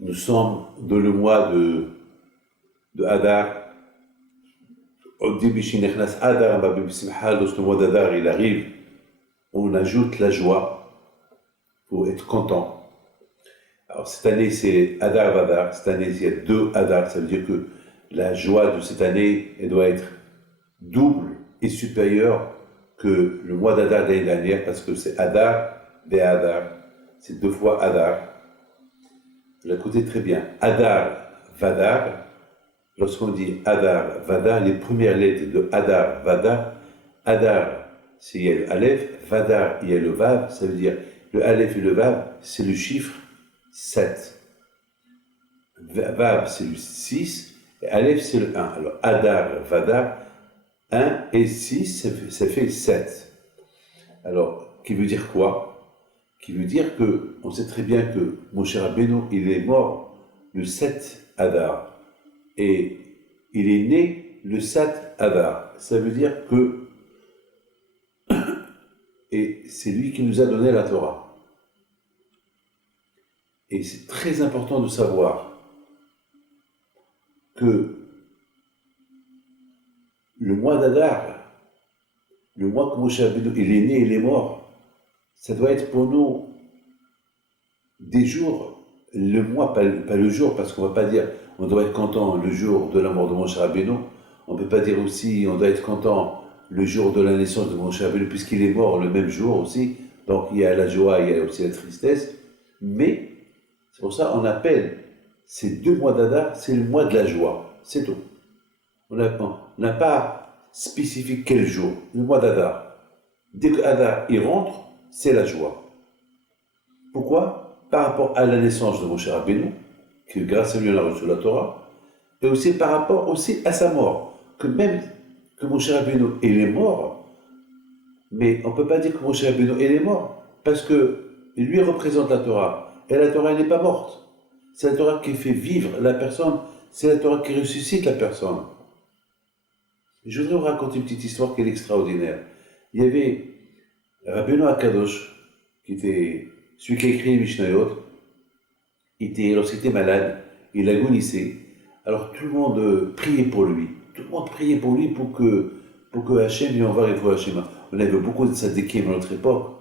Nous sommes dans le mois de Hadar. Au début, Hadar, lorsque le mois d'Hadar il arrive, on ajoute la joie pour être content. Alors cette année c'est Hadar Vadar, cette année il y a 2 Hadar, ça veut dire que la joie de cette année elle doit être double et supérieure que le mois d'Hadar de l'année dernière, parce que c'est Hadar des Hadar, c'est 2 fois Hadar. Vous l'écoutez très bien, Hadar Vadar, lorsqu'on dit Hadar Vadar, les premières lettres de Hadar Vadar, Hadar c'est il y a le Aleph, Vadar il y a le Vav, ça veut dire le Aleph et le Vav c'est le chiffre 7. Vav c'est le 6, et Aleph c'est le 1. Alors Hadar Vadar, 1 et 6 ça fait 7. Alors qui veut dire quoi? Qui veut dire que on sait très bien que Moshe Rabbeinu il est mort le 7 Hadar et il est né le 7 Hadar. Ça veut dire que et c'est lui qui nous a donné la Torah. Et c'est très important de savoir que le mois d'Adar, le mois que Moshe Rabbeinu il est né, il est mort, ça doit être pour nous des jours, le mois, pas le jour, parce qu'on ne va pas dire on doit être content le jour de la mort de Moshe Rabbeinu, on ne peut pas dire aussi on doit être content le jour de la naissance de Moshe Rabbeinu, puisqu'il est mort le même jour aussi, donc il y a la joie, il y a aussi la tristesse, mais c'est pour ça qu'on appelle ces 2 mois d'Adar, c'est le mois de la joie, c'est tout. On n'a pas spécifié quel jour, le mois d'Adar. Dès que Hadar il rentre, c'est la joie. Pourquoi? Par rapport à la naissance de Moshe Rabbeinu, que grâce à lui on a reçu la Torah, et aussi par rapport aussi à sa mort, que même que Moshe Rabbeinu il est mort, mais on ne peut pas dire que Moshe Rabbeinu il est mort, parce que lui représente la Torah, et la Torah elle n'est pas morte. C'est la Torah qui fait vivre la personne, c'est la Torah qui ressuscite la personne. Je voudrais vous raconter une petite histoire qui est extraordinaire. Il y avait Rabbeinu Akadosh, qui était celui qui a écrit les Mishnayot, lorsqu'il était malade, il agonissait. Alors tout le monde priait pour lui. Tout le monde priait pour lui pour que Hachem lui envoie les Hachem. On avait beaucoup de tzadikim à notre époque,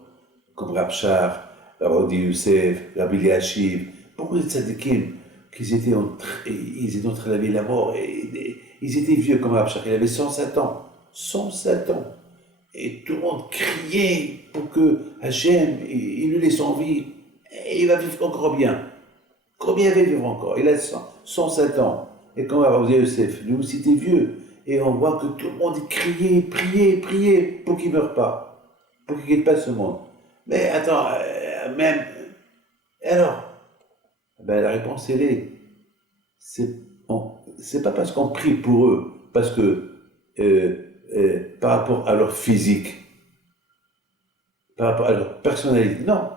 comme Rav Shach, Rabbi Youssef, Rabbi Eliashiv, beaucoup de tzadikim ils étaient entre la vie et la mort. Et ils étaient vieux comme Rav Shach, il avait 107 ans. 107 ans. Et tout le monde criait pour que Hachem, il lui laisse en vie, et il va vivre encore bien. Combien il va vivre encore? Il a 107 ans. Et quand Rabbi Youssef, lui aussi était vieux, et on voit que tout le monde criait, priait pour qu'il ne meure pas, pour qu'il ne quitte pas ce monde. Mais attends, même... Alors, ben, la réponse, elle est... C'est pas parce qu'on prie pour eux, parce que... par rapport à leur physique, par rapport à leur personnalité. Non,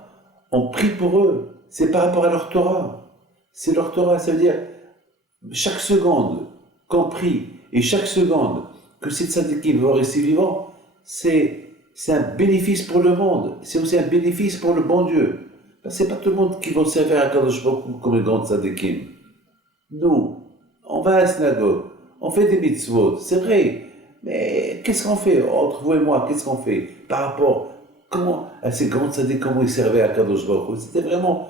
on prie pour eux, c'est par rapport à leur Torah. C'est leur Torah, ça veut dire, chaque seconde qu'on prie, et chaque seconde que ces tzadikim vont rester vivants, c'est un bénéfice pour le monde, c'est aussi un bénéfice pour le bon Dieu. C'est pas tout le monde qui va servir à Kadosh Baruch Hu comme les grands tzadikim. Nous, on va à la synagogue, on fait des mitzvot, c'est vrai. Mais qu'est-ce qu'on fait entre vous et moi? Qu'est-ce qu'on fait par rapport à ces grands tzaddik, comment ils servaient à Kadosh Baruch Hu? C'était vraiment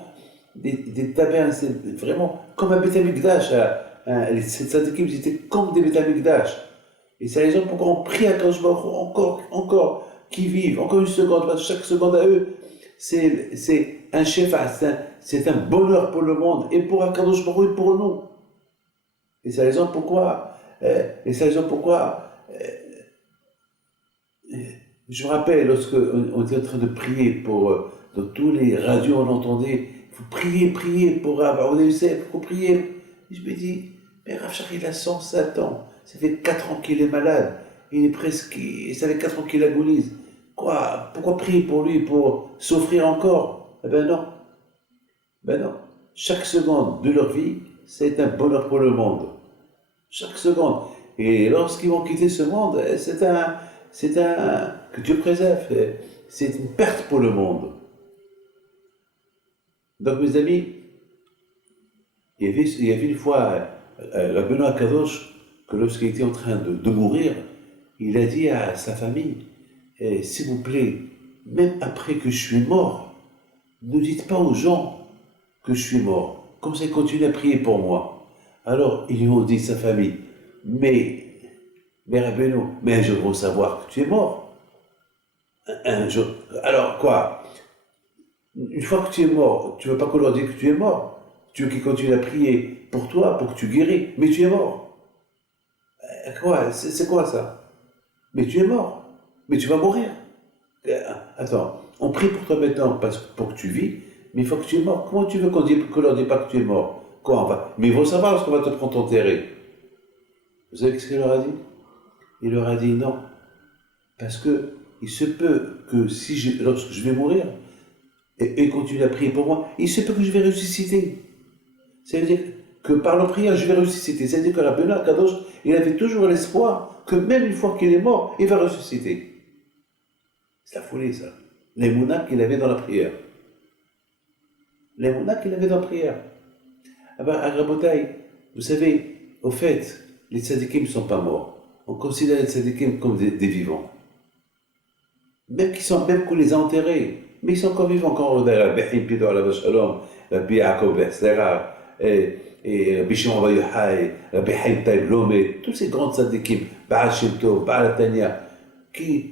des tabernes, c'était vraiment comme un Beth Amikdash. Ces tzaddikim, ils étaient comme des Beth Amikdash. Et c'est la raison pourquoi on prie à Kadosh Baruch Hu encore, qu'ils vivent, encore une seconde, parce que chaque seconde à eux, c'est un shefa, c'est un bonheur pour le monde, et pour Kadosh Baruch Hu et pour nous. Et c'est la raison pourquoi, je me rappelle, lorsque on était en train de prier dans tous les radios, on entendait, il faut prier pour Rav Youssef, il faut prier. Et je me dis, mais Rav Shach, il a 107 ans, ça fait 4 ans qu'il est malade, ça fait 4 ans qu'il agonise. Pourquoi prier pour lui, pour souffrir encore? Eh ben non. Chaque seconde de leur vie, c'est un bonheur pour le monde. Chaque seconde. Et lorsqu'ils vont quitter ce monde, que Dieu préserve, c'est une perte pour le monde. Donc, mes amis, il y avait une fois Rabbeinu Akadosh, que lorsqu'il était en train de mourir, il a dit à sa famille, s'il vous plaît, même après que je suis mort, ne dites pas aux gens que je suis mort. Comme ça, ils continuent à prier pour moi. Alors, ils lui ont dit, sa famille, mais Rabbeinu, mais un jour ils vont savoir que tu es mort. Un jour. Alors, quoi? Une fois que tu es mort, tu ne veux pas qu'on leur dise que tu es mort. Tu veux qu'ils continuent à prier pour toi, pour que tu guéris, mais tu es mort. Quoi? C'est quoi ça? Mais tu es mort. Mais tu vas mourir. Attends, on prie pour toi maintenant pour que tu vis, mais il faut que tu es mort. Comment tu veux qu'on leur dise pas que tu es mort? Quoi, enfin, mais ils vont savoir lorsqu'on va te prendre enterré. Vous savez ce qu'il leur a dit? Il leur a dit non. Parce que il se peut que lorsque je vais mourir, et continue à prier pour moi, il se peut que je vais ressusciter. Ça veut dire que par la prière, je vais ressusciter. Ça veut dire que Rabbeinu Akadosh, il avait toujours l'espoir que même une fois qu'il est mort, il va ressusciter. C'est la folie, ça. L'émouna qu'il avait dans la prière. L'émouna qu'il avait dans la prière. Ah ben, à Rabotaï, vous savez, au fait, les tzadikim ne sont pas morts. On considère les tzadikim comme des vivants. Même qu'on les a enterrés, mais ils sont encore vivants. Quand on regarde Rabbi Pido Alav Shalom, Rabbi Yaakov Bersera, et Rabbi Shimon Bar Yochai, Rabbi Chaim Taib Lomé, tous ces grands tzadikim, Baal Shem Tov, Baal Tanya,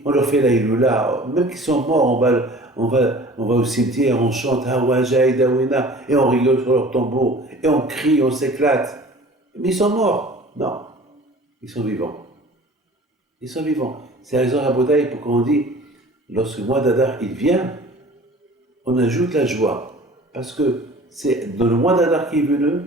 on leur fait la Iloula, même qu'ils sont morts, on va au cimetière, on chante Hawaja et Dawina, et on rigole sur leur tombeau, et on crie, on s'éclate. Mais ils sont morts. Non, ils sont vivants. Ils sont vivants. C'est la raison à Bodaï pour qu'on dit, lorsque le mois d'Adar il vient, on ajoute la joie. Parce que c'est dans le mois d'Adar qui est venu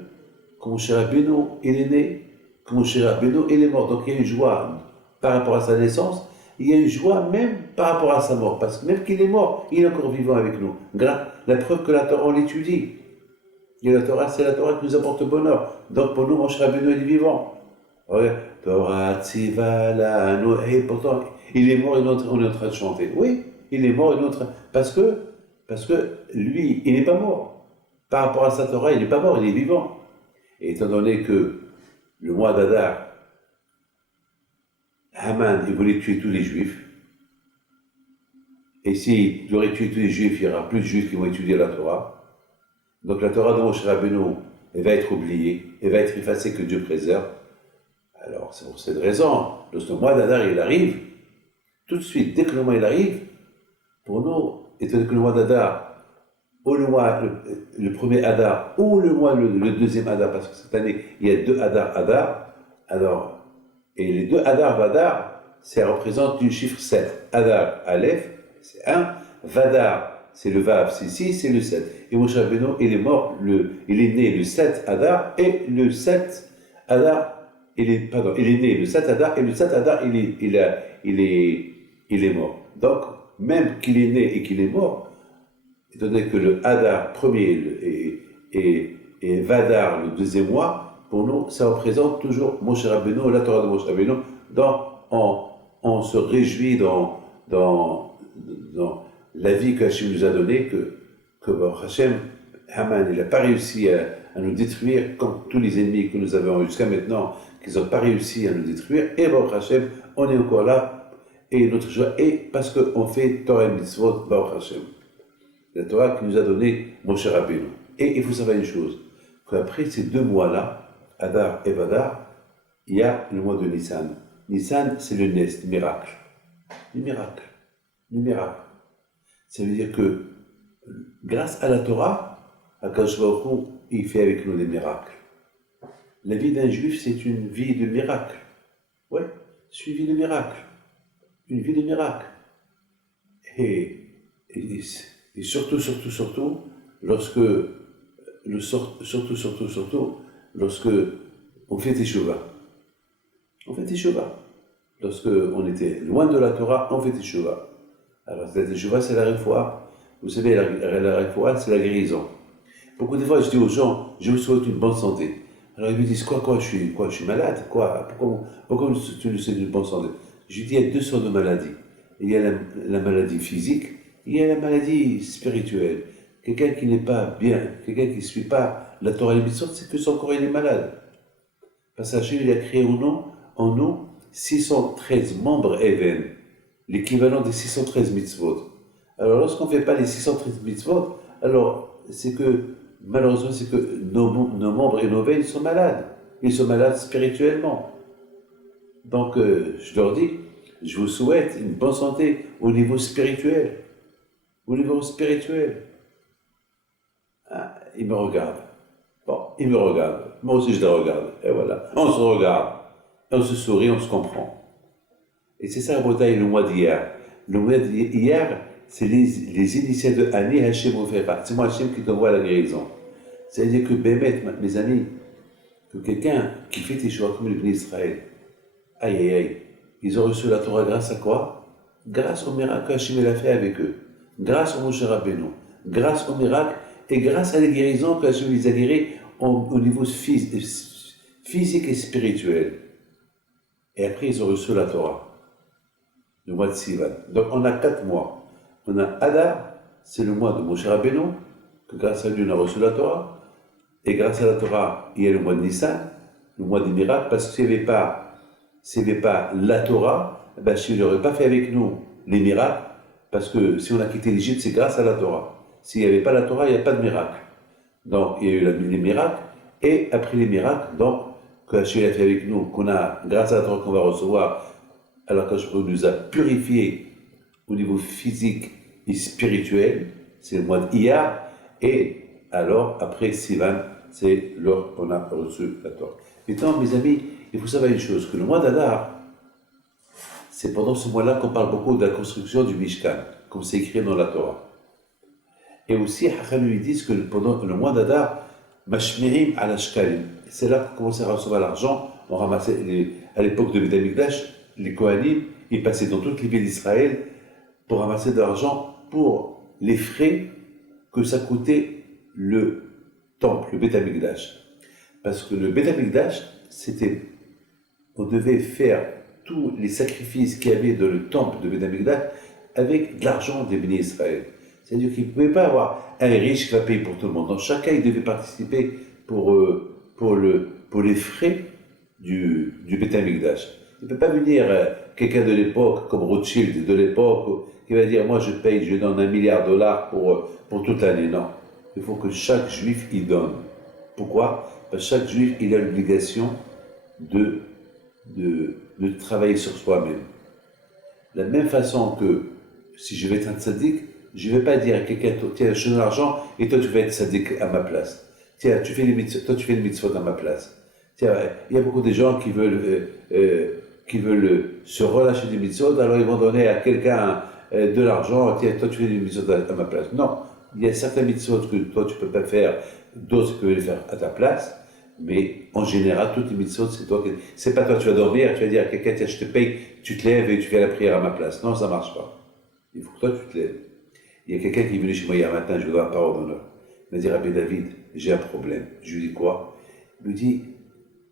que mon cher Rabbeinu il est né, que mon cher Rabbeinu il est mort. Donc il y a une joie par rapport à sa naissance, il y a une joie même par rapport à sa mort. Parce que même qu'il est mort, il est encore vivant avec nous. La preuve que la Torah, on l'étudie. Et la Torah, c'est la Torah qui nous apporte le bonheur. Donc pour nous, mon cher Rabbeinu il est vivant. Regarde, Torah Tzivala, et pourtant, il est mort et on est en train de chanter. Oui, il est mort et on est en train. Parce que lui, il n'est pas mort. Par rapport à sa Torah, il n'est pas mort, il est vivant. Et étant donné que le mois d'Adar, Haman, il voulait tuer tous les Juifs. Et s'il aurait tué tous les Juifs, il y aura plus de Juifs qui vont étudier la Torah. Donc la Torah de Moshe Rabbeinu, elle va être oubliée, elle va être effacée, que Dieu préserve. Alors, c'est pour cette raison, lorsque le mois d'Adar il arrive, tout de suite, dès que le mois il arrive, pour nous, étant donné que le mois d'Adar, ou le premier Adar, ou le deuxième Adar, parce que cette année, il y a 2 Adar, alors, et les 2 Adar, ça représente du chiffre 7. Adar, Aleph, c'est 1, Vadar, c'est le Vav, c'est 6, c'est le 7. Et Moshe Rabbeinu, il est né le 7 Adar, et le 7 Adar, il est né le 7 Adar, et le 7 Adar, il est mort. Donc, même qu'il est né et qu'il est mort, étant donné que le Hadar premier et Vadar le deuxième mois, pour nous, ça représente toujours Moshe Rabbeinu, la Torah de Moshe Rabbeinu, on se réjouit dans la vie que Hachem nous a donnée, que Hachem, Haman, il n'a pas réussi à nous détruire, comme tous les ennemis que nous avons jusqu'à maintenant, qu'ils n'ont pas réussi à nous détruire, et Baruch Hashem, on est encore là, et notre joie est parce qu'on fait Torah et Mitzvot, Baruch Hashem. La Torah qui nous a donné Moshe Rabbeinu. Et il faut savoir une chose, qu'après ces 2 mois-là, Adar et Vadar, il y a le mois de Nissan. Nissan, c'est le Nes, le miracle. Le miracle. Le miracle. Ça veut dire que, grâce à la Torah, Akadosh Baruch Hu, il fait avec nous des miracles. La vie d'un juif, c'est une vie de miracle. Ouais, c'est une vie de miracle. Une vie de miracle. Et surtout, lorsque on fait Teshuvah. On fait Teshuvah. Lorsque on était loin de la Torah, on fait Teshuvah. Alors, la Teshuvah, c'est la réfoua. Vous savez, la réfoua, c'est la guérison. Beaucoup de fois, je dis aux gens, je vous souhaite une bonne santé. Alors, ils me disent, quoi, je suis malade, quoi, pourquoi tu nous souhaites une bonne santé? Je dis, il y a 2 sortes de maladies. Il y a la maladie physique, il y a la maladie spirituelle. Quelqu'un qui n'est pas bien, quelqu'un qui ne suit pas la Torah et les mitzvot, c'est que son corps il est malade. Parce que Hachem, il a créé en nous 613 membres Even, l'équivalent des 613 mitzvot. Alors lorsqu'on ne fait pas les 613 mitzvot, alors c'est que, malheureusement, c'est que nos membres et nos veines sont malades. Ils sont malades spirituellement. Donc je leur dis, je vous souhaite une bonne santé au niveau spirituel. Au niveau spirituel. Ah, il me regarde. Bon, il me regarde. Moi aussi, je le regarde. Et voilà. On se regarde. Et on se sourit, on se comprend. Et c'est ça, Rabotai, le mois d'hier. Le mois d'hier, c'est les initiés de Ani Hachem Ofera. C'est moi, Hachem, qui t'envoie la guérison. C'est-à-dire que, Bémet, mes amis, que quelqu'un qui fait tes choix comme le Bnei Israël, aïe, aïe, aïe, ils ont reçu la Torah grâce à quoi? Grâce au miracle qu'Hachem a fait avec eux. Grâce au Moshe Rabbeinu. Grâce au miracle et grâce à la guérison qu'Hachem les a guéris au niveau physique et spirituel. Et après, ils ont reçu la Torah, le mois de Sivan. Donc, on a 4 mois. On a Adar, c'est le mois de Moshe Rabbeinu, que grâce à lui, on a reçu la Torah. Et grâce à la Torah, il y a le mois de Nissan, le mois des miracles, parce que s'il n'y avait pas la Torah, ben, il n'aurait pas fait avec nous les miracles, parce que si on a quitté l'Égypte, c'est grâce à la Torah. S'il n'y avait pas la Torah, il n'y a pas de miracle. Donc, il y a eu les miracles, et après les miracles, donc, que Hachem a fait avec nous, qu'on a, grâce à la Torah qu'on va recevoir, alors qu'Hachem nous a purifiés au niveau physique et spirituel, c'est le mois d'Iyar, et alors, après Sivan, c'est lors qu'on a reçu la Torah. Maintenant, mes amis, il faut savoir une chose, que le mois d'Adar, c'est pendant ce mois-là qu'on parle beaucoup de la construction du Mishkan, comme c'est écrit dans la Torah. Et aussi, Hacham lui disent que pendant le mois d'Adar, Mashmirim al Ashkalim, c'est là qu'on commençait à recevoir l'argent. On ramassait, à l'époque de Beth Amikdash, les Kohanim, ils passaient dans toutes les villes d'Israël pour ramasser de l'argent pour les frais que ça coûtait le temple, le Beth Amikdash. Parce que le Beth Amikdash, c'était, on devait faire tous les sacrifices qu'il y avait dans le temple de Beth Amikdash avec de l'argent des bénis Israël. C'est-à-dire qu'il ne pouvait pas avoir un riche qui va payer pour tout le monde. Donc chacun il devait participer pour les frais du Beth Amikdash. Il ne peut pas venir quelqu'un de l'époque, comme Rothschild de l'époque, qui va dire moi je paye, je donne $1 milliard pour toute l'année. Non. Il faut que chaque juif y donne. Pourquoi? Parce que chaque juif il a l'obligation de travailler sur soi-même. De la même façon que si je vais être un tzaddik, je ne vais pas dire à quelqu'un, tiens, je donne l'argent et toi tu vas être tzaddik à ma place. Tiens, toi tu fais les mitzvot à ma place. Tiens, il y a beaucoup de gens qui veulent se relâcher des mitzvot, alors ils vont donner à quelqu'un de l'argent, tiens, toi tu fais les mitzvot à ma place. Non, il y a certains mitzvot que toi tu ne peux pas faire, d'autres que tu peux les faire à ta place, mais en général, toutes les mitzvot, c'est toi qui... C'est pas toi tu vas dormir, tu vas dire à quelqu'un, tiens, je te paye, tu te lèves et tu fais la prière à ma place. Non, ça ne marche pas. Il faut que toi tu te lèves. Il y a quelqu'un qui est venu chez moi hier matin, je lui dois la parole d'honneur. Il m'a dit, Rabbi David, j'ai un problème. Je lui dis quoi? Il me dit,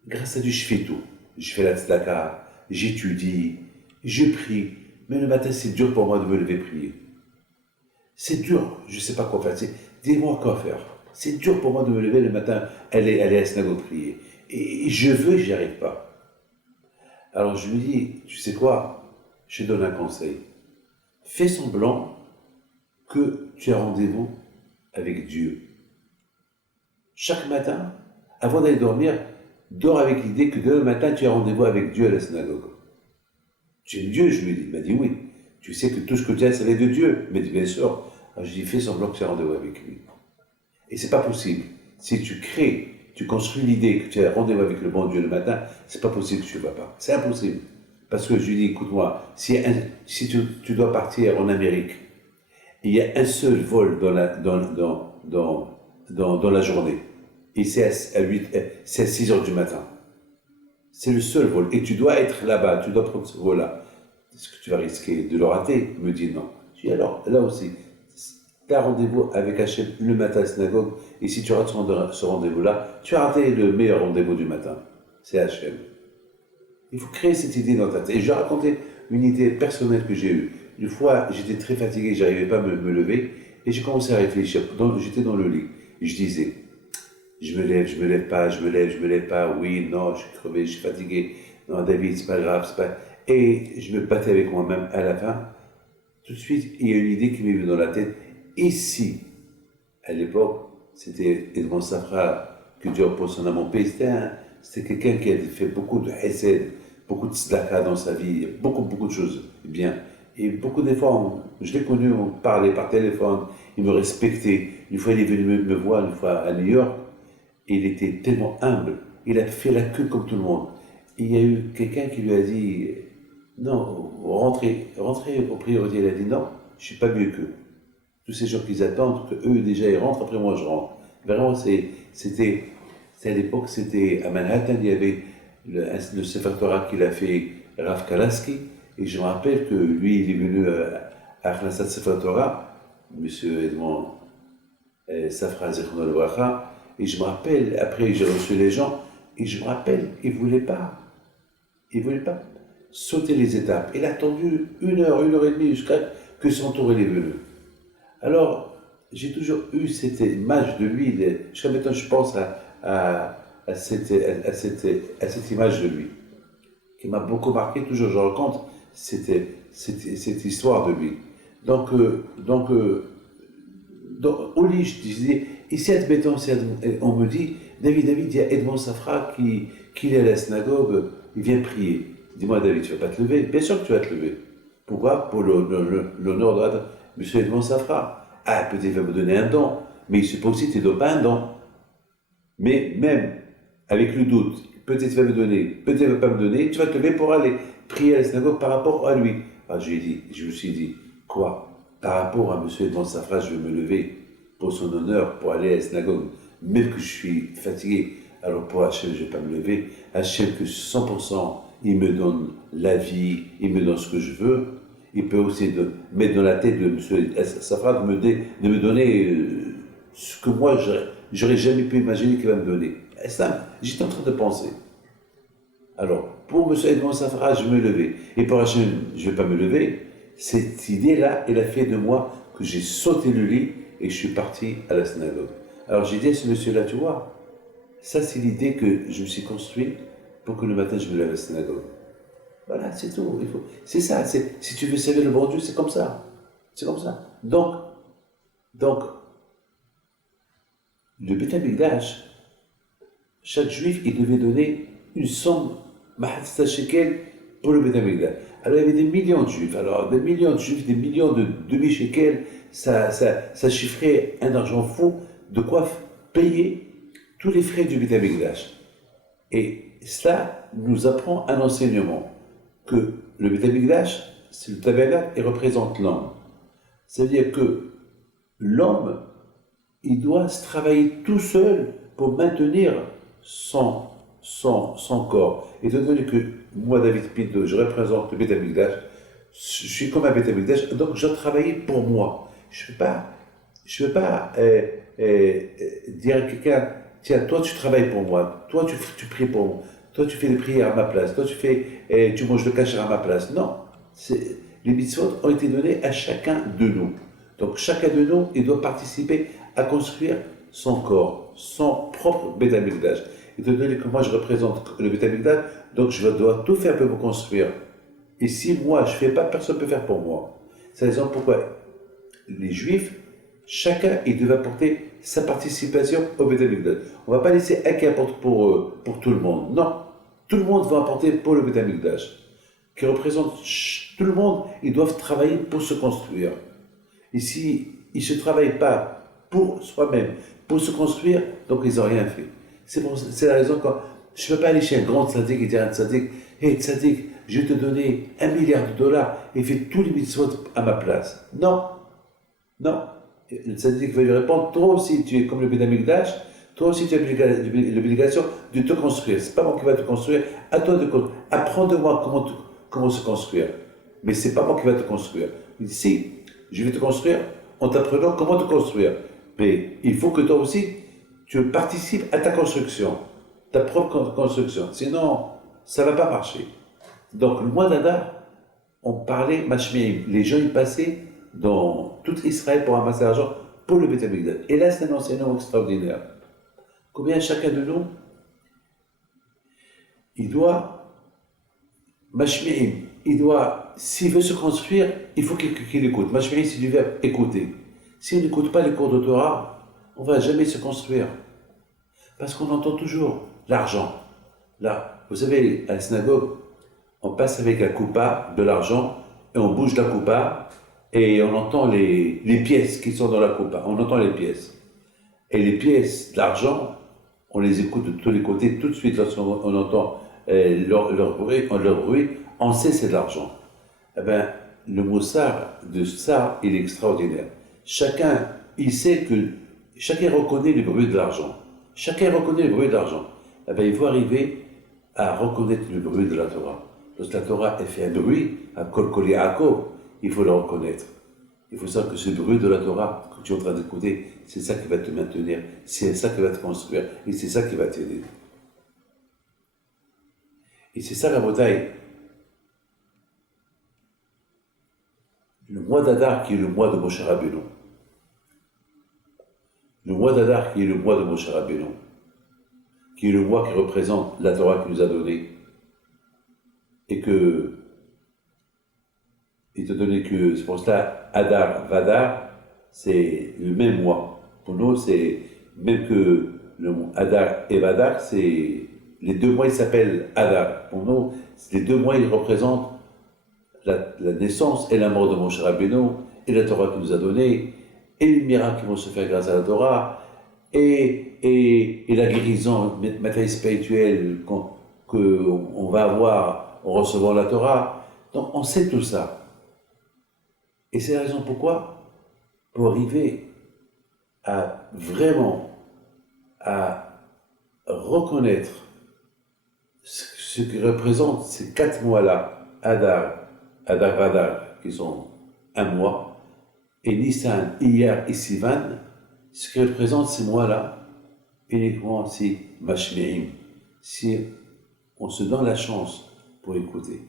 grâce à Dieu, je fais tout. Je fais la tzedaka, j'étudie, je prie. Mais le matin, c'est dur pour moi de me lever prier. C'est dur, je ne sais pas quoi faire. Dis-moi quoi faire. C'est dur pour moi de me lever le matin, aller à la synagogue prier. Et je veux, j'y arrive pas. Alors je lui dis, tu sais quoi? Je te donne un conseil. Fais semblant que tu as rendez-vous avec Dieu. Chaque matin, avant d'aller dormir, dors avec l'idée que demain matin, tu as rendez-vous avec Dieu à la synagogue. Tu aimes Dieu, je lui dis. Il m'a dit oui. Tu sais que tout ce que tu as, ça vient de Dieu. Il m'a dit bien sûr. Alors je lui ai dit, fais semblant que tu as rendez-vous avec lui. Et c'est pas possible. Si tu construis l'idée que tu as rendez-vous avec le bon Dieu le matin, c'est pas possible que tu ne vas pas. C'est impossible. Parce que je lui dis, écoute-moi, si tu dois partir en Amérique, il y a un seul vol dans la journée. Et c'est à 6 heures du matin. C'est le seul vol. Et tu dois être là-bas, tu dois prendre ce vol-là. Est-ce que tu vas risquer de le rater? Il me dit non. Je dis alors, là aussi, tu as rendez-vous avec Hachem le matin à la synagogue. Et si tu rates ce rendez-vous-là, tu as raté le meilleur rendez-vous du matin. C'est Hachem. Il faut créer cette idée dans ta tête. Et je vais raconter une idée personnelle que j'ai eue. Une fois, j'étais très fatigué, je n'arrivais pas à me lever. Et j'ai commencé à réfléchir. J'étais dans le lit. Et je disais, je me lève pas, je me lève pas. Oui, non, je suis crevé, je suis fatigué. Non, David, c'est pas grave, c'est pas. Et je me battais avec moi-même. À la fin, tout de suite, il y a une idée qui m'est venue dans la tête. Et si, à l'époque, c'était Edmond Safra, que Dieu repose son âme en paix, c'était quelqu'un qui a fait beaucoup de hesed, beaucoup de tzedaka dans sa vie, beaucoup de choses bien. Et beaucoup d'efforts, je l'ai connu, on parlait par téléphone, il me respectait. Une fois, il est venu me voir, une fois à New York, et il était tellement humble, il a fait la queue comme tout le monde. Et il y a eu quelqu'un qui lui a dit, non, rentrez aux priorités. Il a dit, non, je ne suis pas mieux qu'eux. Tous ces gens qui attendent, qu'eux déjà ils rentrent, après moi je rentre. Vraiment, c'était à l'époque, c'était à Manhattan, il y avait le Sefer Torah qu'il a fait Rav Kalaski, et je me rappelle que lui, il est venu à Akhnasat Sefer Torah, M. Edmond Safra Zichrono Lebracha, et je me rappelle, après j'ai reçu les gens, et je me rappelle, il ne voulait pas sauter les étapes. Il a attendu 1 heure et demie jusqu'à que son tour est venu. Alors, j'ai toujours eu cette image de lui, jusqu'à maintenant je pense à cette image de lui, qui m'a beaucoup marqué, toujours je raconte cette histoire de lui. Donc, au lit, je disais, et si admettons, on me dit, David, il y a Edmond Safra qui est à la synagogue, il vient prier. Dis-moi, David, tu ne vas pas te lever? Bien sûr que tu vas te lever. Pourquoi? Pour l'honneur de M. Edmond Safra. Ah, peut-être il va me donner un don, mais il suppose aussi que tu ne donnes pas un don. Mais même avec le doute, peut-être il va me donner, peut-être il ne va pas me donner, tu vas te lever pour aller prier à la synagogue par rapport à lui. Ah, je me suis dit, quoi? Par rapport à M. Edmond Safra, je vais me lever pour son honneur, pour aller à la synagogue, même que je suis fatigué. Alors pour Hachem, je ne vais pas me lever. Hachem, que 100%, il me donne la vie, il me donne ce que je veux. Il peut aussi mettre dans la tête de M. Safra de me donner ce que moi, j'aurais jamais pu imaginer qu'il va me donner. Ça, j'étais en train de penser. Alors, pour M. Edmond Safra, je me levais. Et pour Hachem, je ne vais pas me lever. Cette idée-là, elle a fait de moi que j'ai sauté le lit et je suis parti à la synagogue. Alors j'ai dit à ce monsieur-là, tu vois, ça c'est l'idée que je me suis construite pour que le matin je me lève à la synagogue. Voilà, c'est tout. C'est ça. Si tu veux servir le bon Dieu, c'est comme ça. C'est comme ça. Donc le Beth Amikdash, chaque juif, il devait donner une somme, Mahatzta Shekel, pour le Beth Amikdash. Alors il y avait des millions de juifs. Alors des millions de juifs, des millions de demi-shekels, ça chiffrait un argent fou de quoi payer tous les frais du Beth Amikdash. Et cela nous apprend un enseignement, que le Beth Amikdash, c'est le tabernacle, et représente l'homme. Ça veut dire que l'homme, il doit se travailler tout seul pour maintenir son corps. Étant donné que moi, David Pinto, je représente le Beth Amikdash, je suis comme un Beth Amikdash, donc je dois travailler pour moi. Je ne peux pas dire à quelqu'un, tiens, toi tu travailles pour moi, toi tu pries pour moi, toi tu fais des prières à ma place, toi tu manges le kasher à ma place. Non, les mitzvot ont été donnés à chacun de nous. Donc chacun de nous, il doit participer à construire son corps, son propre Beth Amikdash. Étant donné que moi je représente le Beth Amikdash, donc je dois tout faire pour me construire. Et si moi je ne fais pas, personne ne peut faire pour moi. C'est la raison pourquoi les Juifs, chacun, il devait apporter sa participation au Beth Amikdash. On ne va pas laisser un qui apporte pour tout le monde. Non, tout le monde va apporter pour le Beth Amikdash, qui représente tout le monde. Ils doivent travailler pour se construire. Et s'ils ne se travaillent pas pour soi-même, pour se construire, donc ils n'ont rien fait. C'est la raison quand je ne peux pas aller chez un grand tzaddik et dire à un tzaddik, hey tzaddik, je vais te donner $1 milliard et fais tous les mitzvot à ma place. Non. Non. Le tzaddik va lui répondre, toi aussi tu es comme le Beth Amikdash, toi aussi tu as l'obligation de te construire. Ce n'est pas moi qui va te construire, à toi de construire. Apprends de moi comment se construire. Mais ce n'est pas moi qui va te construire. Il dit, si, je vais te construire en t'apprenant comment te construire. Mais il faut que toi aussi, tu participes à ta construction, ta propre construction. Sinon, ça ne va pas marcher. Donc, le mois d'Adar, on parlait Mashmiim. Les gens y passaient dans tout Israël pour ramasser l'argent pour le Beth Amikdash. Et là, c'est un enseignement extraordinaire. Combien chacun de nous, il doit, mashmi'im, il doit, s'il veut se construire, il faut qu'il écoute. Mashmi'im, c'est du verbe écouter. Si on n'écoute pas les cours de Torah, on ne va jamais se construire. Parce qu'on entend toujours l'argent. Là, vous savez, à la synagogue, on passe avec la coupa de l'argent et on bouge la coupa et on entend les pièces qui sont dans la coupa. On entend les pièces. Et les pièces d'argent, on les écoute de tous les côtés. Tout de suite, lorsqu'on entend leur bruit, on sait c'est de l'argent. Eh bien, le moussard de ça, il est extraordinaire. Chacun, il sait que chacun reconnaît le bruit de l'argent. Chacun reconnaît le bruit de l'argent. Eh bien, il faut arriver à reconnaître le bruit de la Torah. Lorsque la Torah elle fait un bruit, à Kol Kol Yaakov, il faut le reconnaître. Il faut savoir que ce bruit de la Torah que tu es en train d'écouter, c'est ça qui va te maintenir, c'est ça qui va te construire, et c'est ça qui va t'aider. Et c'est ça la bataille. Le mois d'Adar qui est le mois de Moshe Rabbeinu. Le mois d'Adar qui est le mois de Moshe Rabbeinu. Qui est le mois qui représente la Torah qu'il nous a donnée. Et que, étant donné que, c'est pour cela, Adar, Vadar, c'est le même mois. Pour nous, c'est, même que le mot Adar et Vadar, c'est, les deux mois, ils s'appellent Adar. Pour nous, les deux mois, ils représentent la naissance et la mort de Moshe Rabbeinu, et la Torah qu'il nous a donnée, et les miracles qui vont se faire grâce à la Torah, et la guérison matérielle spirituelle qu'on va avoir en recevant la Torah. Donc on sait tout ça. Et c'est la raison pourquoi, pour arriver à vraiment à reconnaître ce que représentent ces 4 mois-là, Adar, Vadar, qui sont un mois, et Nissan, Iyar et Sivan, ce qui représente ces mois-là, uniquement si Mashmi'im, si on se donne la chance pour écouter.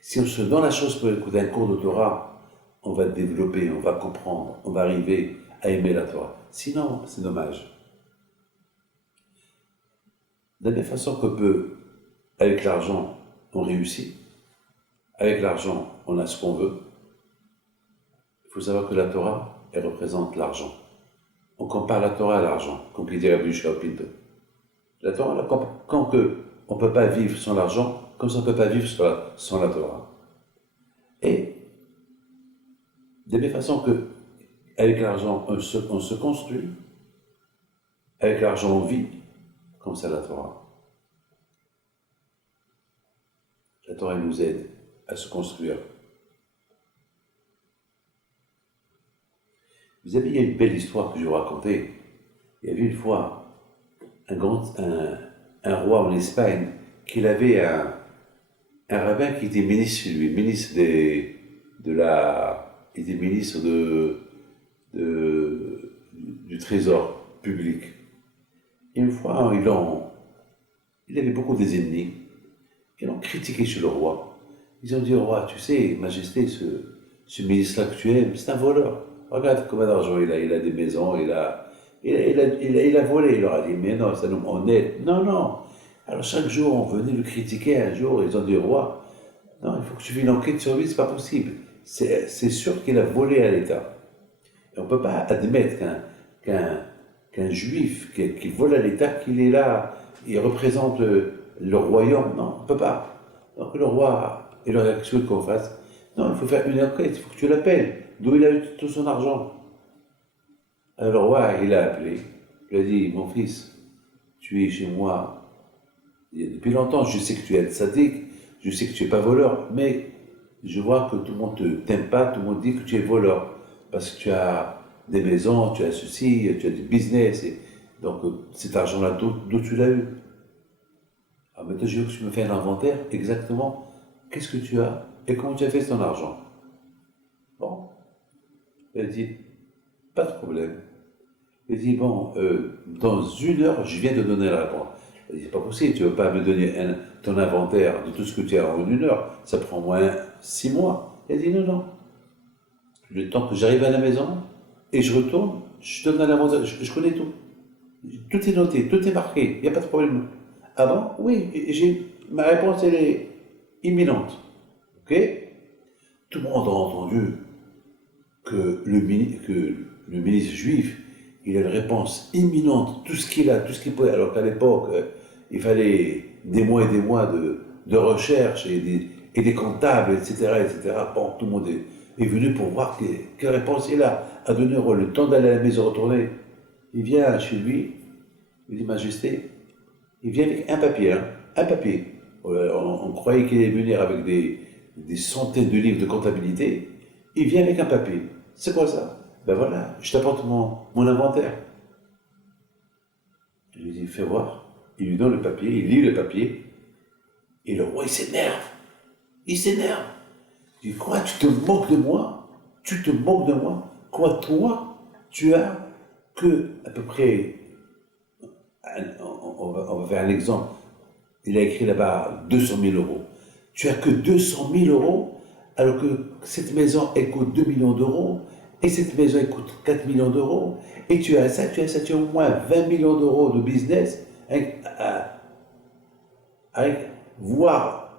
Si on se donne la chance pour écouter un cours de Torah, on va développer, on va comprendre, on va arriver à aimer la Torah. Sinon, c'est dommage. De la même façon qu'on peut, avec l'argent, on réussit. Avec l'argent, on a ce qu'on veut. Il faut savoir que la Torah, elle représente l'argent. On compare la Torah à l'argent, comme il dit Rabbi Yehoshua Pinto. La Torah, quand on ne peut pas vivre sans l'argent, comme ça on ne peut pas vivre sans la Torah. Et de la même façon qu'avec l'argent, on se construit, avec l'argent, on vit, comme ça la Torah. La Torah elle nous aide à se construire. Vous savez, il y a une belle histoire que je vais vous raconter. Il y avait une fois un roi en Espagne qui avait un rabbin qui était ministre chez lui, ministre il était ministre du trésor public. Et une fois, il avait beaucoup des ennemis. Ils l'ont critiqué chez le roi. Ils ont dit au roi, tu sais, Majesté, ce ministre-là que tu aimes, c'est un voleur. Regarde combien d'argent il a des maisons, il a volé. Il leur a dit, mais non, c'est un homme honnête. Non. Alors chaque jour, on venait le critiquer. Un jour, ils ont dit au roi, non, il faut que tu fasses une enquête sur lui, c'est pas possible. C'est sûr qu'il a volé à l'État. Et on ne peut pas admettre qu'un juif qui vole à l'État, qu'il est là, il représente le royaume. Non, on ne peut pas. Donc le roi, il aurait accepté qu'on fasse. Non, il faut faire une enquête, il faut que tu l'appelles. D'où il a eu tout son argent. Alors le roi, il l'a appelé. Il a dit, mon fils, tu es chez moi. Depuis longtemps, je sais que tu es un sadique, je sais que tu n'es pas voleur, mais je vois que tout le monde ne t'aime pas, tout le monde dit que tu es voleur. Parce que tu as des maisons, tu as ceci, tu as du business. Donc cet argent-là, d'où tu l'as eu? Alors maintenant, je veux que tu me fais un inventaire exactement. Qu'est-ce que tu as et comment tu as fait ton argent? Bon. Elle dit, pas de problème. Elle dit, bon, dans 1 heure, je viens de donner la réponse. Elle dit, c'est pas possible, tu ne veux pas me donner ton inventaire de tout ce que tu as en 1 heure, ça prend au moins 6 mois. Elle dit, non. Le temps que j'arrive à la maison et je retourne, je donne à la je connais tout. Tout est noté, tout est marqué, il n'y a pas de problème. Avant, oui, ma réponse, elle est imminente. Ok? Tout le monde a entendu que le ministre juif, il a une réponse imminente, tout ce qu'il a, tout ce qu'il peut. Alors qu'à l'époque, il fallait des mois et des mois de recherche et des comptables, etc., etc. Bon, tout le monde est venu pour voir quelle réponse il a. À donner le temps d'aller à la maison retourner. Il vient chez lui, il dit Majesté, il vient avec un papier, hein, un papier. On croyait qu'il allait venir avec des centaines de livres de comptabilité. Il vient avec un papier. C'est quoi ça? Ben voilà, je t'apporte mon inventaire. Je lui dis, fais voir. Il lui donne le papier, il lit le papier. Et le roi, il s'énerve. Il s'énerve. Il dit, quoi, tu te moques de moi? Tu te moques de moi? Quoi, toi, tu as que à peu près, on va faire un exemple. Il a écrit là-bas 200 000 euros. Tu as que 200 000 euros, alors que cette maison, elle coûte 2 millions d'euros, et cette maison, elle coûte 4 millions d'euros, et tu as ça, tu as au moins 20 millions d'euros de business, avec voire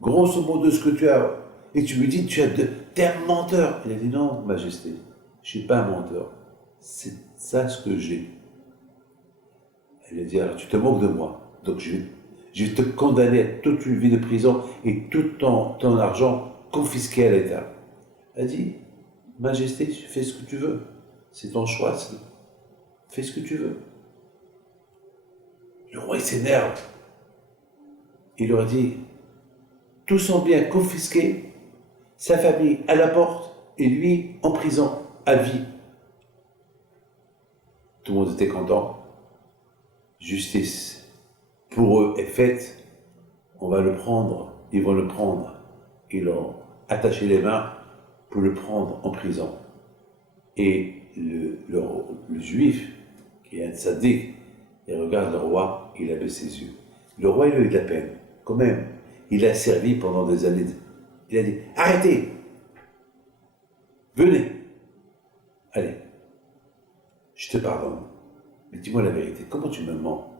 grosso modo ce que tu as, et tu lui dis, t'es un menteur. Il a dit, non, Majesté, je ne suis pas un menteur, c'est ça ce que j'ai. Elle a dit, alors tu te moques de moi, donc je vais te condamner à toute une vie de prison et tout ton argent confisqué à l'État. Elle a dit, Majesté, fais ce que tu veux, c'est ton choix, fais ce que tu veux. Le roi, il s'énerve. Il leur a dit, tout son bien confisqué, sa famille à la porte et lui en prison à vie. Tout le monde était content. Justice pour eux est faite. On va le prendre, ils vont le prendre. Ils l'ont attaché les mains pour le prendre en prison. Et le juif, qui est un tzaddik, il regarde le roi, il a baissé ses yeux. Le roi, il a eu de la peine, quand même. Il a servi pendant des années. Il a dit, arrêtez, venez, allez, je te pardonne. Mais dis-moi la vérité, comment tu me mens?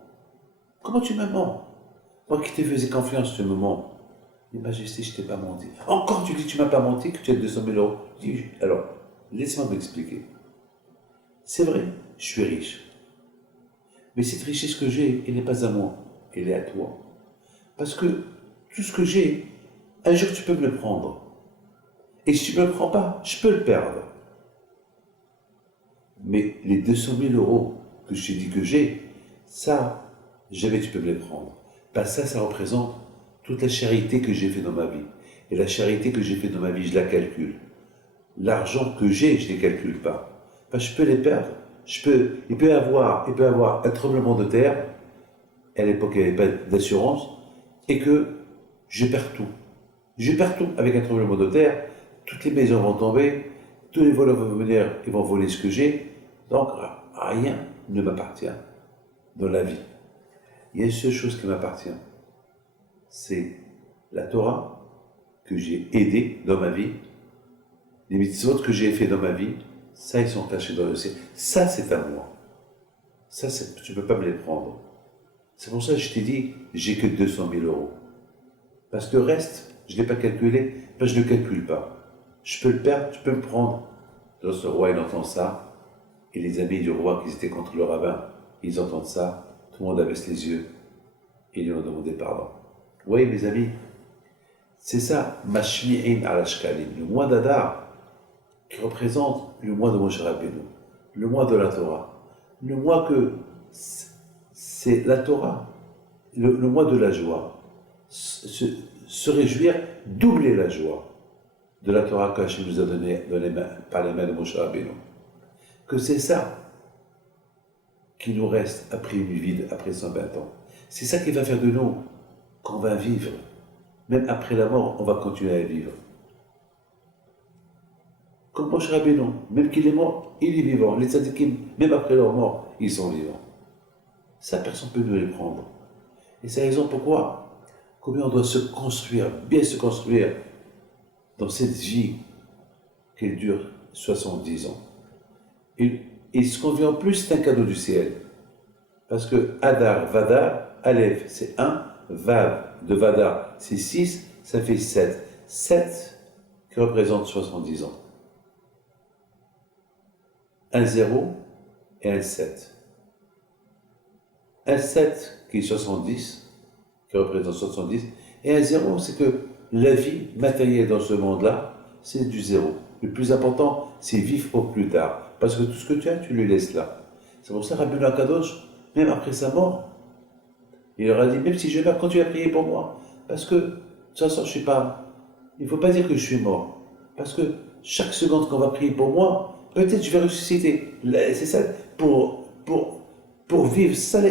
Comment tu me mens? Moi qui te faisais confiance, tu me mens. Mais Majesté, je ne t'ai pas menti. Encore tu dis que tu ne m'as pas menti, que tu as 200 000 euros. Je dis, alors, laisse-moi m'expliquer. C'est vrai, je suis riche. Mais cette richesse que j'ai, elle n'est pas à moi, elle est à toi. Parce que tout ce que j'ai, un jour tu peux me le prendre. Et si tu ne me le prends pas, je peux le perdre. Mais les 200 000 euros que je t'ai dit que j'ai, ça, jamais tu peux me les prendre. Parce que ça représente toute la charité que j'ai fait dans ma vie. Et la charité que j'ai fait dans ma vie, je la calcule. L'argent que j'ai, je ne les calcule pas. Parce que je peux les perdre. Il peut y avoir un tremblement de terre, à l'époque il n'y avait pas d'assurance, et que je perds tout. Je perds tout avec un tremblement de terre, toutes les maisons vont tomber, tous les voleurs vont venir, ils vont voler ce que j'ai, donc rien ne m'appartient dans la vie. Il y a une seule chose qui m'appartient, c'est la Torah que j'ai aidée dans ma vie, les mitzvot que j'ai fait dans ma vie, ça ils sont cachés dans le ciel. Ça c'est à moi. Ça tu ne peux pas me les prendre. C'est pour ça que je t'ai dit, j'ai que 200 000 euros. Parce que le reste, je ne l'ai pas calculé, parce que je ne le calcule pas. Je peux le perdre, je peux me prendre. Lorsque le roi il entend ça, et les amis du roi qui étaient contre le rabbin, ils entendent ça, tout le monde abaisse les yeux, et ils lui ont demandé pardon. Oui, mes amis, c'est ça, Mashmi'in al-Ashkalim, le mois d'Adar, qui représente le mois de Moshe Rabbeinu, le mois de la Torah, le mois que c'est la Torah, le mois de la joie, se réjouir, doubler la joie de la Torah qu'Hachem nous a donnée par les mains de Moshe Rabbeinu. Que c'est ça qui nous reste après une vie, après 120 ans. C'est ça qui va faire de nous qu'on va vivre. Même après la mort, on va continuer à vivre. Comme Moshe Rabbeinu, même qu'il est mort, il est vivant. Les tzadikim, même après leur mort, ils sont vivants. Ça, personne ne peut nous les prendre. Et c'est la raison pourquoi, combien on doit se construire, bien se construire dans cette vie qu'elle dure 70 ans. Et ce qu'on vit en plus, c'est un cadeau du ciel. Parce que Adar, Vadar, Aleph, c'est 1, Vav, de Vadar, c'est 6, ça fait 7. 7 qui représente 70 ans. Un 0 et un 7. Un 7 qui est 70, qui représente 70, et un 0, c'est que la vie matérielle dans ce monde-là, c'est du 0. Le plus important, c'est vivre pour plus tard. Parce que tout ce que tu as, tu le laisses là. C'est pour ça que Rabbeinu Akadosh, même après sa mort, il leur a dit, même si je meurs, quand tu vas prier pour moi. Parce que, de toute façon, je ne sais pas, il ne faut pas dire que je suis mort. Parce que chaque seconde qu'on va prier pour moi, peut-être je vais ressusciter. C'est ça, pour vivre, c'est ça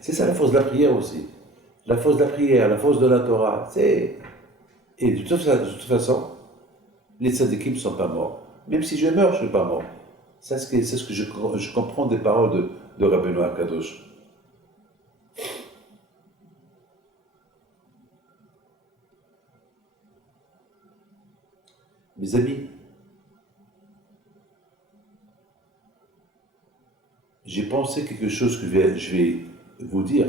c'est ça la force de la prière aussi. La force de la prière, la force de la Torah, c'est... Et de toute façon, les tzadikim ne sont pas morts. Même si je meurs, je ne suis pas mort. C'est ce que je comprends des paroles de Rabbeinu Akadosh. Mes amis, j'ai pensé quelque chose que je vais vous dire.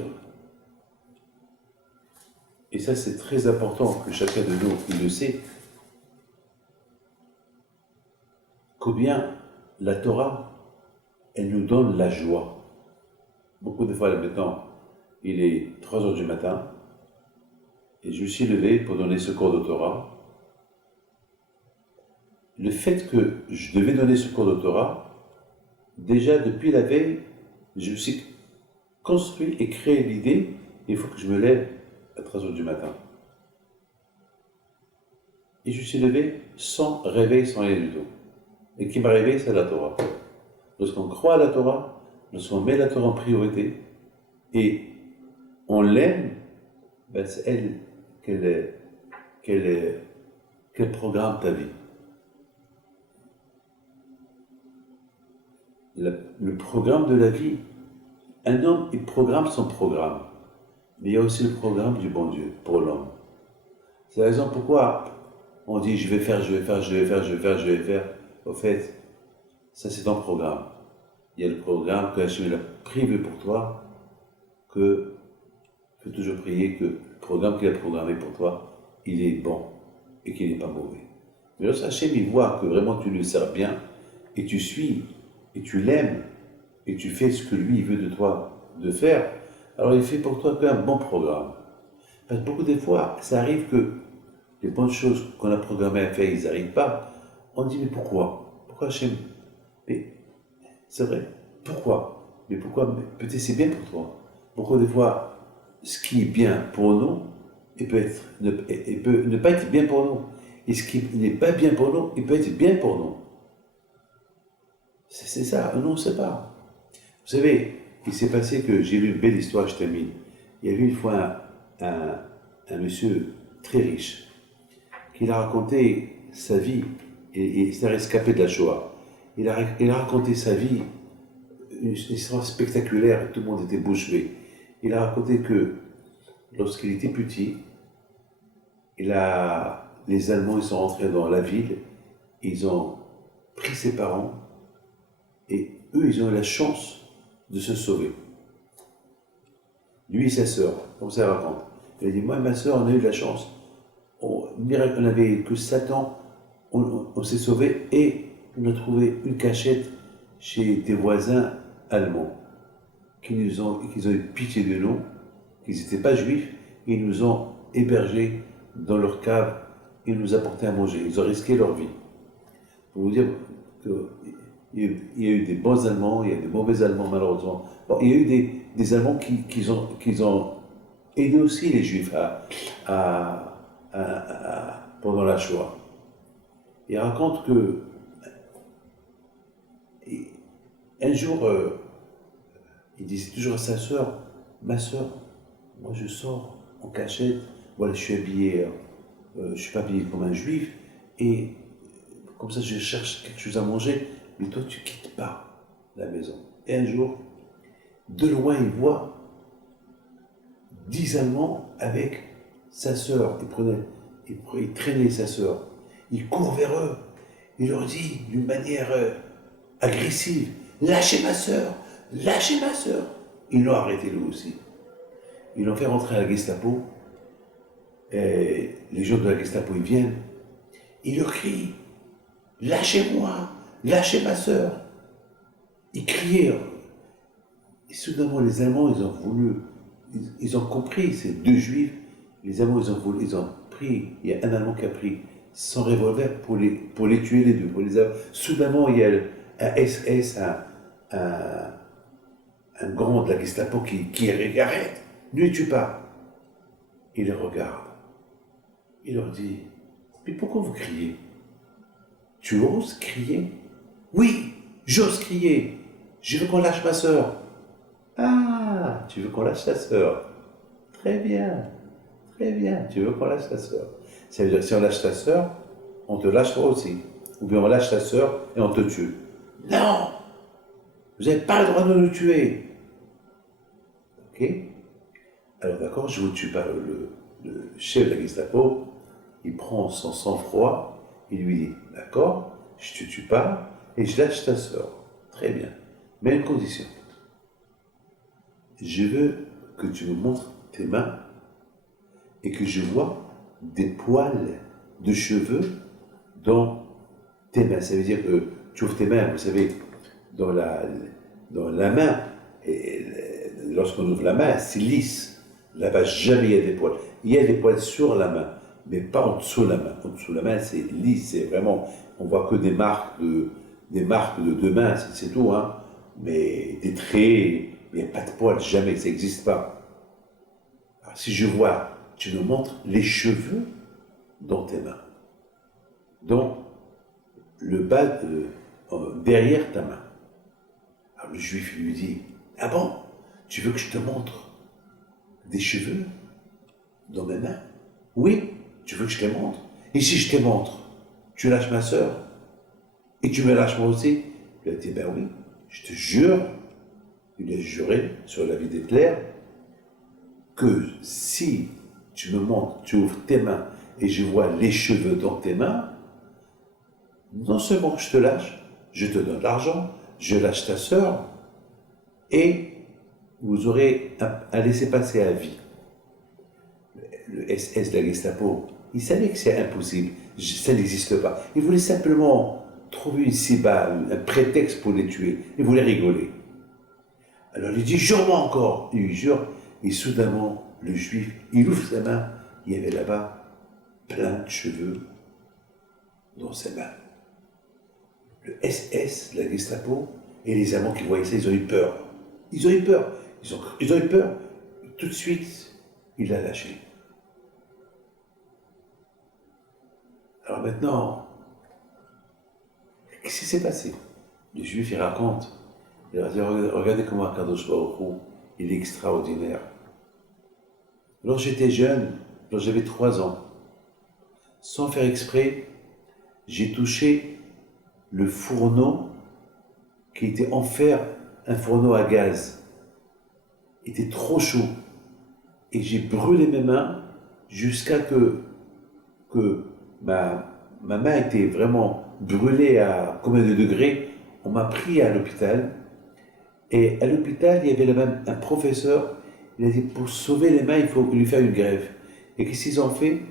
Et ça, c'est très important que chacun de nous il le sait. Combien la Torah, elle nous donne la joie. Beaucoup de fois, là maintenant, il est 3 heures du matin, et je me suis levé pour donner ce cours de Torah. Le fait que je devais donner ce cours de Torah, déjà depuis la veille, je me suis construit et créé l'idée, il faut que je me lève à 3 heures du matin. Et je me suis levé sans réveil, sans rien du tout. Et qui m'a réveillé, c'est la Torah. Lorsqu'on croit à la Torah, lorsqu'on met la Torah en priorité, et on l'aime, ben c'est elle qu'elle programme ta vie. Le programme de la vie, un homme, il programme son programme. Mais il y a aussi le programme du bon Dieu pour l'homme. C'est la raison pourquoi on dit je vais faire. Au fait, ça c'est ton programme. Il y a le programme que Hachem a prévu pour toi, que il faut toujours prier que le programme qu'il a programmé pour toi, il est bon et qu'il n'est pas mauvais. Mais lorsque Hachem il voit que vraiment tu le sers bien, et tu suis, et tu l'aimes, et tu fais ce que lui veut de toi de faire, alors il fait pour toi un bon programme. Parce que beaucoup de fois, ça arrive que les bonnes choses qu'on a programmées à faire, ils n'arrivent pas. On dit, mais pourquoi? Pourquoi Hachem? Mais c'est vrai, pourquoi? Mais pourquoi? Peut-être c'est bien pour toi. Beaucoup de fois, ce qui est bien pour nous, il peut ne pas être bien pour nous. Et ce qui n'est pas bien pour nous, il peut être bien pour nous. C'est ça, nous on ne sait pas. Vous savez, il s'est passé que j'ai lu une belle histoire, je termine. Il y avait une fois un monsieur très riche qui a raconté sa vie, et c'est un rescapé de la Shoah. Il a raconté sa vie, une histoire spectaculaire, tout le monde était bouche bée. Il a raconté que lorsqu'il était petit, les Allemands ils sont rentrés dans la ville, ils ont pris ses parents, et eux ils ont eu la chance de se sauver. Lui et sa sœur, comme ça il raconte. Il a dit, moi et ma sœur, on a eu de la chance. On n'avait que 7 ans, on s'est sauvés et on a trouvé une cachette chez des voisins allemands qui ont eu pitié de nous, qu'ils n'étaient pas juifs, et ils nous ont hébergés dans leur cave et nous apportaient à manger. Ils ont risqué leur vie. Pour vous dire qu'il y a eu des bons Allemands, il y a des mauvais Allemands malheureusement. Bon, il y a eu des Allemands qui ont aidé aussi les Juifs pendant la Shoah. Il raconte que un jour, il disait toujours à sa sœur, ma sœur, moi je sors en cachette, voilà, je suis habillé, je ne suis pas habillé comme un juif, et comme ça je cherche quelque chose à manger, mais toi tu ne quittes pas la maison. Et un jour, de loin il voit 10 Allemands avec sa sœur, il traînait sa sœur, il court vers eux, Il leur dit d'une manière agressive, lâchez ma sœur, lâchez ma sœur. Ils l'ont arrêté lui aussi. Ils l'ont fait rentrer à la Gestapo. Et les gens de la Gestapo, ils viennent. Ils leur crient, lâchez-moi, lâchez ma sœur. Ils criaient. Et soudainement, les Allemands, ils ont voulu, ils ont compris, ces deux Juifs, les Allemands, ils ont pris, il y a un Allemand qui a pris son revolver pour les tuer les deux. Soudainement, il y a un SS, un grand de la Gestapo qui arrête, ne les tue pas. Il les regarde. Il leur dit, mais pourquoi vous criez? Tu oses crier? Oui, j'ose crier. Je veux qu'on lâche ma sœur. Ah, tu veux qu'on lâche ta sœur? Très bien, tu veux qu'on lâche ta sœur. Ça veut dire que si on lâche ta sœur, on te lâchera aussi. Ou bien on lâche ta sœur et on te tue. Non, vous n'avez pas le droit de nous tuer. Ok? Alors d'accord, je vous tue pas. Le chef de la Gestapo, il prend son sang-froid, il lui dit, d'accord, je te tue pas et je lâche ta sœur. Très bien. Mais une condition. Je veux que tu me montres tes mains et que je vois des poils de cheveux dans tes mains. Ça veut dire que tu ouvres tes mains, vous savez, dans la main, et lorsqu'on ouvre la main, c'est lisse. Là-bas, jamais il y a des poils. Il y a des poils sur la main, mais pas en dessous de la main. En dessous de la main, c'est lisse, c'est vraiment, on voit que des marques de deux mains, c'est tout, hein. Mais des traits, il n'y a pas de poils, jamais, ça n'existe pas. Alors, si je vois, tu me montres les cheveux dans tes mains, dans le bas, derrière ta main. Alors le juif lui dit, ah bon, tu veux que je te montre des cheveux dans mes mains? Oui, tu veux que je te les montre? Et si je te les montre, tu lâches ma sœur? Et tu me lâches moi aussi? Il a dit, ben oui, je te jure, il a juré sur la vie d'Hitler, que si tu me montres, tu ouvres tes mains et je vois les cheveux dans tes mains, non seulement je te lâche, je te donne de l'argent, je lâche ta sœur et vous aurez un laisser-passer à vie. Le SS de la Gestapo, il savait que c'est impossible, ça n'existe pas. Il voulait simplement trouver une ciba, un prétexte pour les tuer. Il voulait rigoler. Alors il dit, jure-moi encore. Il lui jure, et soudainement, le juif, il ouvre sa main, il y avait là-bas plein de cheveux dans ses mains. Le SS, la Gestapo, et les Allemands qui voyaient ça, ils ont eu peur. Ils ont eu peur. Ils ont eu peur. Tout de suite, il l'a lâché. Alors maintenant, qu'est-ce qui s'est passé? Le juif, il raconte. Il leur dit, regardez comment Akadosh Baruch Hu, il est extraordinaire. Lorsque j'étais jeune, lorsque j'avais 3 ans, sans faire exprès, j'ai touché le fourneau qui était en fer, un fourneau à gaz. Il était trop chaud. Et j'ai brûlé mes mains jusqu'à que ma main était vraiment brûlée à combien de degrés. On m'a pris à l'hôpital. Et à l'hôpital, il y avait même un professeur. Il a dit, pour sauver les mains, il faut lui faire une greffe. Et qu'est-ce qu'ils ont fait?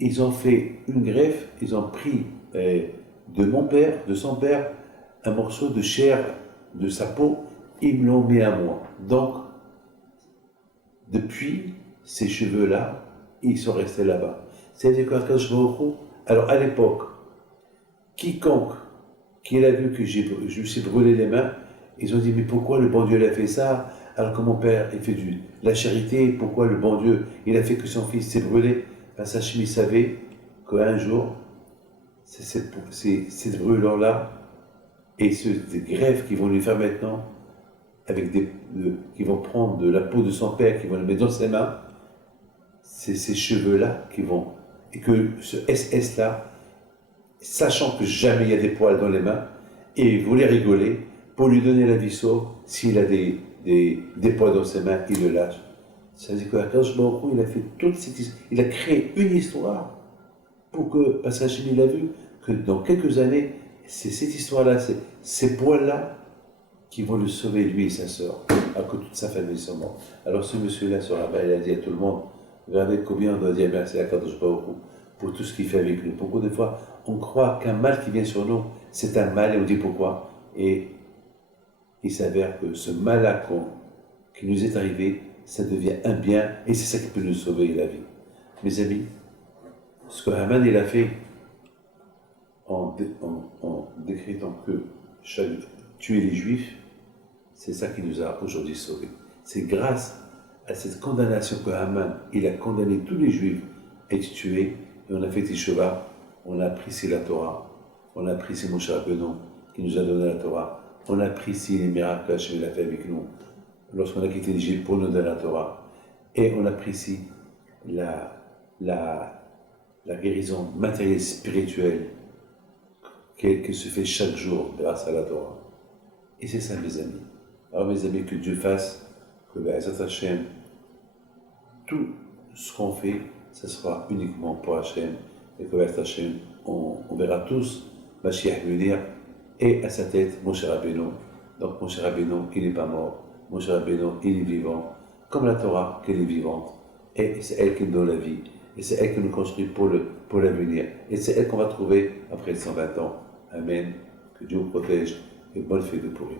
Ils ont fait une greffe, ils ont pris de mon père, de son père, un morceau de chair de sa peau, ils me l'ont mis à moi. Donc, depuis, ces cheveux-là, ils sont restés là-bas. C'est-à-dire qu'Akadosh Baruch Hu, alors à l'époque, quiconque qui a vu que je me suis brûlé les mains, ils ont dit, mais pourquoi le bon Dieu a fait ça, alors que mon père, il fait la charité, pourquoi le bon Dieu, il a fait que son fils s'est brûlé? Parce qu'Hachem, il savait qu'un jour, cette brûlure-là, et ces greffes qu'ils vont lui faire maintenant, avec qui vont prendre de la peau de son père, qui vont le mettre dans ses mains, c'est ces cheveux-là qui vont, et que ce SS-là, sachant que jamais il y a des poils dans les mains, et il voulait rigoler, pour lui donner la vie sauve, s'il a des poils dans ses mains, il le lâche. Ça veut dire qu'Akadosh Baruch Hu, il a fait toute cette histoire, il a créé une histoire, pour que, parce qu'Hachem, il a vu que dans quelques années, C'est cette histoire-là, c'est ces points-là qui vont le sauver, lui et sa sœur, alors que toute sa famille sont morts. Alors ce monsieur-là, sur là-bas, il a dit à tout le monde, regardez combien on doit dire merci à Kadosh Baruch Hu pour tout ce qu'il fait avec nous. Beaucoup de fois, on croit qu'un mal qui vient sur nous, c'est un mal, et on dit pourquoi. Et il s'avère que ce mal-là qui nous est arrivé, ça devient un bien, et c'est ça qui peut nous sauver la vie. Mes amis, ce que Haman il a fait en décrétant que tuer les Juifs, c'est ça qui nous a aujourd'hui sauvés. C'est grâce à cette condamnation que Haman, il a condamné tous les Juifs à être tués, et on a fait Teshuvah, on a apprécié la Torah, on a apprécié Moshe Rabbeinu qui nous a donné la Torah, on a apprécié les miracles qu'Hachem a fait avec nous lorsqu'on a quitté l'Égypte pour nous donner la Torah, et on apprécie la guérison matérielle, spirituelle que se fait chaque jour grâce à la Torah. Et c'est ça, mes amis. Alors, mes amis, que Dieu fasse que, Be'ezrat Hashem, tout ce qu'on fait, ce sera uniquement pour Hashem. Et que, Be'ezrat Hashem, on verra tous Mashiach venir, et à sa tête, Moshe Rabbeinu. Donc, Moshe Rabbeinu, il n'est pas mort. Moshe Rabbeinu, il est vivant. Comme la Torah, qu'elle est vivante. Et c'est elle qui nous donne la vie. Et c'est elle qui nous construit pour l'avenir. Et c'est elle qu'on va trouver après 120 ans. Amen. Que Dieu vous protège et bonne fête de Purim.